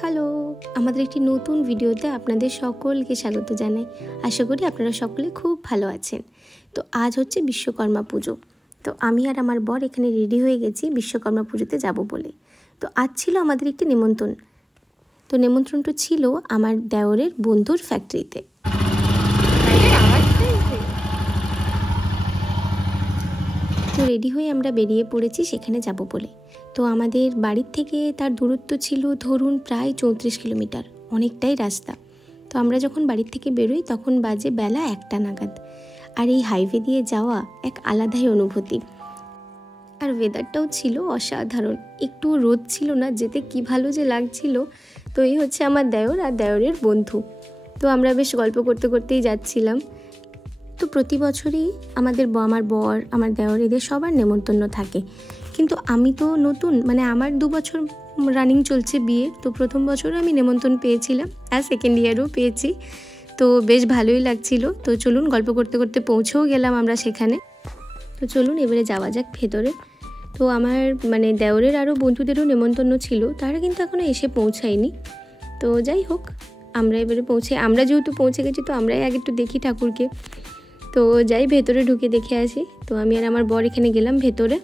Hello, আমাদের একটি নতুন ভিডিওতে আপনাদের সকলকে স্বাগত জানাই। আশা করি আপনারা সকলে খুব ভালো আছেন। তো আজ হচ্ছে বিশ্বকর্মা পুজো। তো আমি আর আমার বর এখানে রেডি হয়ে গেছি বিশ্বকর্মা পুজোতে যাব বলে। তো আজ ছিল আমাদের একটি নিমন্ত্রণ। তো নিমন্ত্রণটা ছিল আমার দেওরের বন্ধুর ফ্যাক্টরিতে। তো রেডি হয়ে আমরা বেরিয়ে পড়েছি সেখানে যাব বলে। তো আমাদের বাড়ির থেকে তার দূরত্ব ছিল ধরুন প্রায় 34 কিলোমিটার, অনেকটাই রাস্তা। তো আমরা যখন বাড়ির থেকে বেরোই তখন বাজে বেলা 1টা নাগাদ। আর এই হাইওয়ে দিয়ে যাওয়া এক আলাদাই অনুভূতি। আর ওয়েদারটাও ছিল অসাধারণ, একটু রোদ ছিল না, যেতে কি ভালো যে লাগছিল। তো এই হচ্ছে আমার দেওর আর দেওরের বন্ধু। তো আমরা বেশ গল্প করতে করতেই যাচ্ছিলাম। তো প্রতি বছরই আমার বর, আমার দেওর, এদের সবার নেমন্তন্ন থাকে। কিন্তু আমি তো নতুন, মানে আমার 2 বছর রানিং চলছে বিয়ে। তো প্রথম বছরও আমি নেমন্তন্ন পেয়েছিলাম আর সেকেন্ড ইয়ারও পেয়েছি। তো বেশ ভালোই লাগছিল। তো চলুন, গল্প করতে করতে পৌঁছেও গেলাম আমরা সেখানে। তো চলুন এবারে যাওয়া যাক ভেতরে। তো আমার দেওরের আরও বন্ধুদেরও নেমন্তন্ন ছিল, তারা কিন্তু এখনও এসে পৌঁছায়নি। তো যাই হোক, আমরা এবারে আমরা যেহেতু পৌঁছে গেছি, তো আমরাই আগে একটু দেখি ঠাকুরকে। তো যাই ভেতরে ঢুকে দেখে আসি। তো আমি আর আমার বর এখানে গেলাম ভেতরে।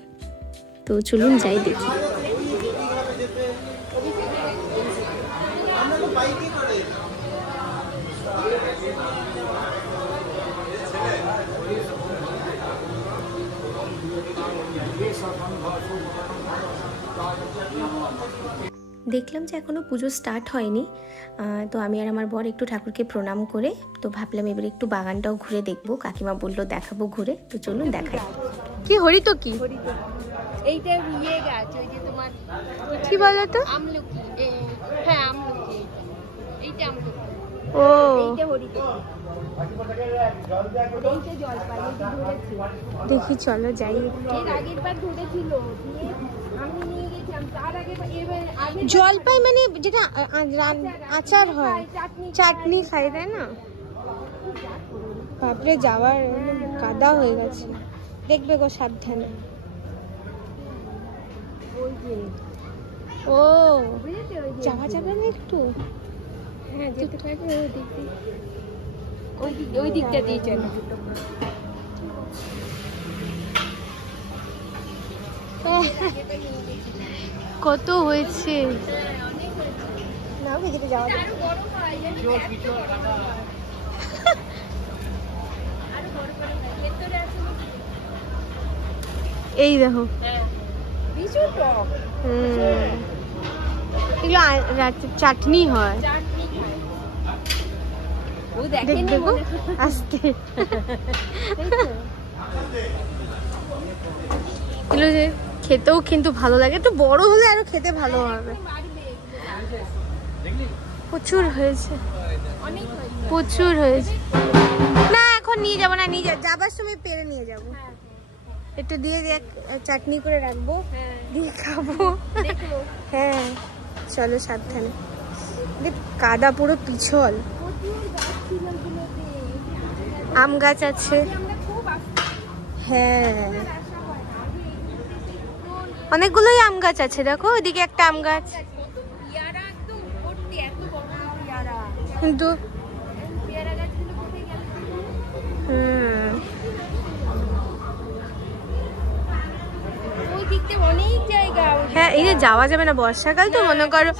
তো চলুন যাই দেখি। দেখলাম যে এখনও পুজো স্টার্ট হয়নি। তো আমি আর আমার বর একটু ঠাকুরকে প্রণাম করে তো ভাবলাম এবারে একটু বাগানটাও ঘুরে দেখবো। কাকিমা বললো দেখাবো ঘুরে। তো চলুন দেখাই। কি হরিত কি এইটা ইয়ে গাছ, ওই যে তোমার কি বলো তো, আমলকি। হ্যাঁ আমলকি, এইটা আমলকি। ও এইটা হরিত, এইটা জলপাই। এইটা ধরেছি, দেখি চলো যাই। এর আগের বার ধরেছিল, আমি নিয়ে গেছিলাম। তার আগে জলপাই মানে যেটা আচার হয়, চাটনি খাই, তাই না? বাপরে, যাওয়ার কাদা হয়ে গেছে, দেখবে গো সাবধানে। ও যাওয়া যাবে না একটু? হ্যাঁ যেতে পারবে, ওই দিকটা দিয়ে চলো। কত হয়েছে না, ভেতরে যাওয়া যাবে। এই দেখো, এগুলো চাটনি হয়। আস্তে এগুলো যে খেতেও কিন্তু ভালো লাগে, একটু বড় হলে আরো খেতে ভালো হবে। প্রচুর হয়েছে, প্রচুর হয়েছে। না এখন নিয়ে যাবো না, যাবার সময় পেরে নিয়ে যাবো। একটু দিয়ে চাটনি করে রাখবো, দিয়ে খাবো। হ্যাঁ চলো সাবধানে, কাদা পুরো পিছল। আম গাছ আছে, হ্যাঁ অনেকগুলোই আম গাছ আছে। দেখো ওইদিকে একটা আম গাছ, কিন্তু হ্যাঁ এই যে যাওয়া যাবে না, বর্ষাকাল তো, মনে করো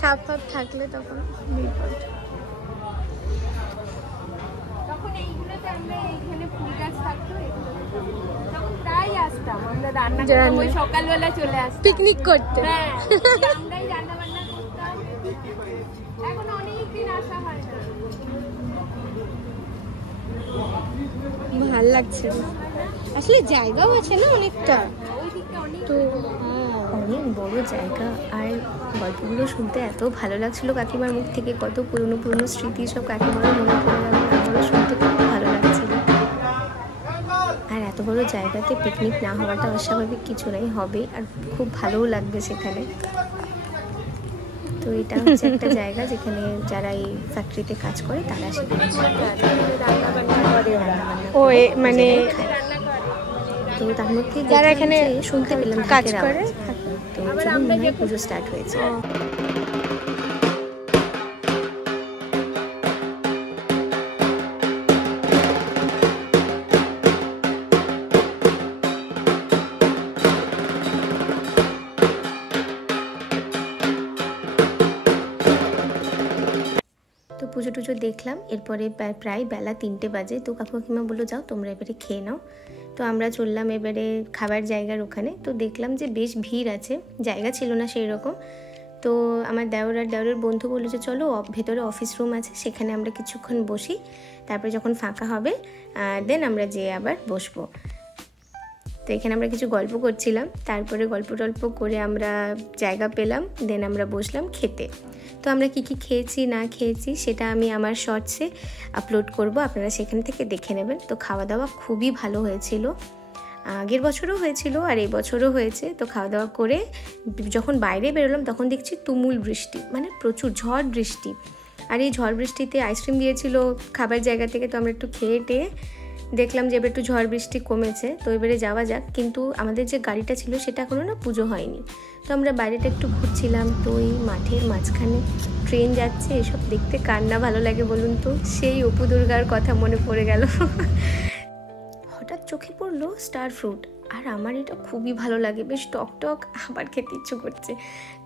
সাপ ফাপ থাকলে তখন বিপদ। সকালবেলা চলে আসতাম পিকনিক করতে। এখন অনেকদিন আসা হয় না। ভাল লাগছে, আসলে জায়গাও আছে না অনেকটা, তো অনেক বড় জায়গা। আর গল্পগুলো শুনতে এত ভালো লাগছিল কাকিমার মুখ থেকে, কত পুরনো পুরনো স্মৃতি সব কাকিমারও মনে পড়ে গেল। আমারও শুনতে খুব ভালো লাগছিল। আর এত বড় জায়গাতে পিকনিক না হওয়াটা অস্বাভাবিক কিছু নাই, হবে আর খুব ভালোও লাগবে সেখানে। তো এটা হচ্ছে একটা জায়গা যেখানে যারা এই ফ্যাক্টরিতে কাজ করে তারা সেখানে রান্না বান্না করে, ও মানে তো তার মধ্যে যারা এখানে শুনতে পেলাম কাজ করে। তো পুজো স্টার্ট হয়েছে। পুজো টুজো দেখলাম। এরপরে প্রায় বেলা 3টে বাজে। তো কাকু কাকিমা বললো যাও তোমরা এবারে খেয়ে নাও। তো আমরা চললাম এবারে খাবার জায়গার ওখানে। তো দেখলাম যে বেশ ভিড় আছে, জায়গা ছিল না সেই রকম। তো আমার দেওরের বন্ধু বললো যে চলো ভেতরে অফিস রুম আছে, সেখানে আমরা কিছুক্ষণ বসি, তারপরে যখন ফাঁকা হবে দেন আমরা যেয়ে আবার বসবো। তো এখানে আমরা কিছু গল্প করছিলাম, তারপরে গল্প টল্প করে আমরা জায়গা পেলাম, দেন আমরা বসলাম খেতে। তো আমরা কি খেয়েছি না খেয়েছি সেটা আমি আমার শর্টসে আপলোড করব, আপনারা সেখান থেকে দেখে নেবেন। তো খাওয়া দাওয়া খুবই ভালো হয়েছিল, আগের বছরও হয়েছিল আর এই বছরও হয়েছে। তো খাওয়া দাওয়া করে যখন বাইরে বেরোলাম তখন দেখছি তুমুল বৃষ্টি, মানে প্রচুর ঝড় বৃষ্টি। আর এই ঝড় বৃষ্টিতে আইসক্রিম দিয়েছিল খাবার জায়গা থেকে। তো আমরা একটু খেয়ে টেয়ে দেখলাম যে এবার একটু ঝড় বৃষ্টি কমেছে, তো এবারে যাওয়া যাক। কিন্তু আমাদের যে গাড়িটা ছিল সেটা এখনও না পুজো হয়নি। তো আমরা বাইরেটা একটু ঘুরছিলাম। তো এই মাঠের মাঝখানে ট্রেন যাচ্ছে, এসব দেখতে কার না ভালো লাগে বলুন তো। সেই অপু দুর্গার কথা মনে পড়ে গেল। হঠাৎ চোখে পড়লো স্টার ফ্রুট, আর আমার এটা খুবই ভালো লাগে, বেশ টক টক, আবার খেতে ইচ্ছে করছে।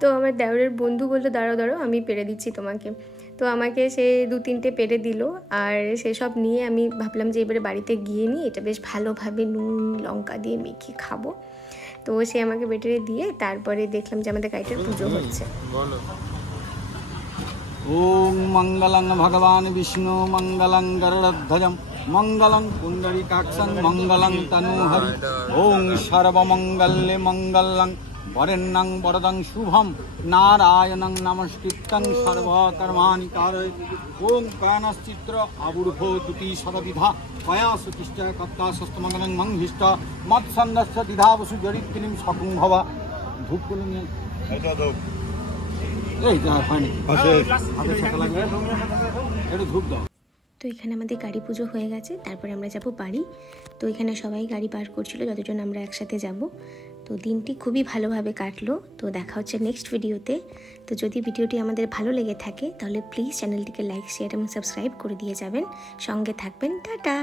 তো আমার দেওরের বন্ধু বললো দাঁড়াও আমি পেরে দিচ্ছি তোমাকে। তো আমাকে সে 2-3টে পেরে দিল, আর সেসব নিয়ে আমি ভাবলাম যে এবারে বাড়িতে গিয়ে নিই এটা বেশ ভালোভাবে নুন লঙ্কা দিয়ে মেখে খাবো। তো সে আমাকে বেটে দিয়ে তারপরে দেখলাম যে আমাদের গাড়িটার পুজো হচ্ছে। ওম মঙ্গলং ভগবান বিষ্ণু মঙ্গলং গরুড়ধ্বজম মঙ্গলং পুণ্ডরীকাক্ষং মঙ্গলং তনুহরি ওম সর্বমঙ্গলে মঙ্গলং বরেণ্যং বরদং শুভম নারায়ণং নমস্কৃত্যং সর্বকর্মাণি কারয়ে ওম কানশ্চিত্র আবির্ভ দুটি শতবিধা কয়াসুতিষ্ঠ কর্তাশস্তমঙ্গলং মঙ্গিষ্ঠ মৎসন্দস্য দ্বিধাবসু জরিত্রিম সকুম্ভবা ধূপগুলো নিয়ে তো এখানে আমাদের গাড়ি পুজো হয়ে গেছে, তারপরে আমরা যাব বাড়ি। তো এখানে সবাই গাড়ি পার করছিল যতজন আমরা একসাথে যাব। তো দিনটি খুবই ভালোভাবে কাটলো। তো দেখা হচ্ছে নেক্সট ভিডিওতে। তো যদি ভিডিওটি আমাদের ভালো লেগে থাকে তাহলে প্লিজ চ্যানেলটিকে লাইক শেয়ার এবং সাবস্ক্রাইব করে দিয়ে যাবেন, সঙ্গে থাকবেন। টাটা।